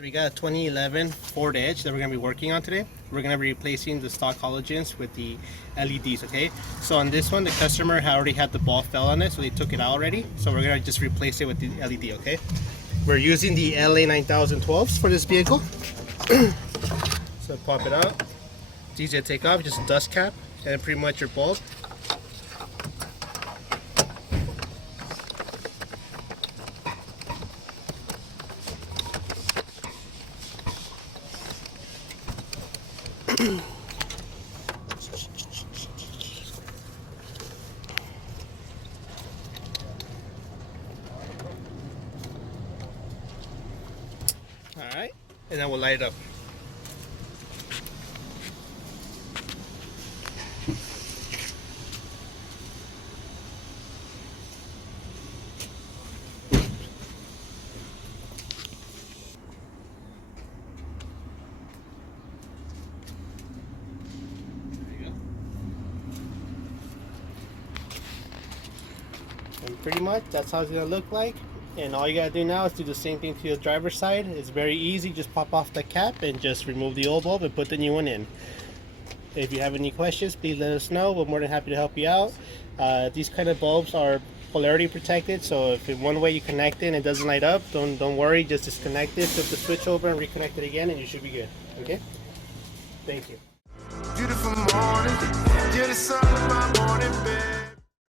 So we got a 2011 Ford Edge that we're going to be working on today. We're going to be replacing the stock halogens with the LEDs, okay? So on this one, the customer already had the ball fell on it, so they took it out already. So we're going to just replace it with the LED, okay? We're using the LA 9012s for this vehicle. So pop it out. It's easy to take off, just a dust cap, and pretty much your bulb. Alright, and then we'll light it up. And pretty much that's how it's gonna look like. And all you gotta do now is do the same thing to your driver's side. It's very easy. Just pop off the cap and just remove the old bulb and put the new one in. If you have any questions, please let us know. We're more than happy to help you out. These kind of bulbs are polarity protected, so if in one way you connect it and it doesn't light up, don't worry. Just disconnect it, flip the switch over, and reconnect it again, and you should be good. Okay? Thank you. Beautiful morning, you're the sun of my morning bed.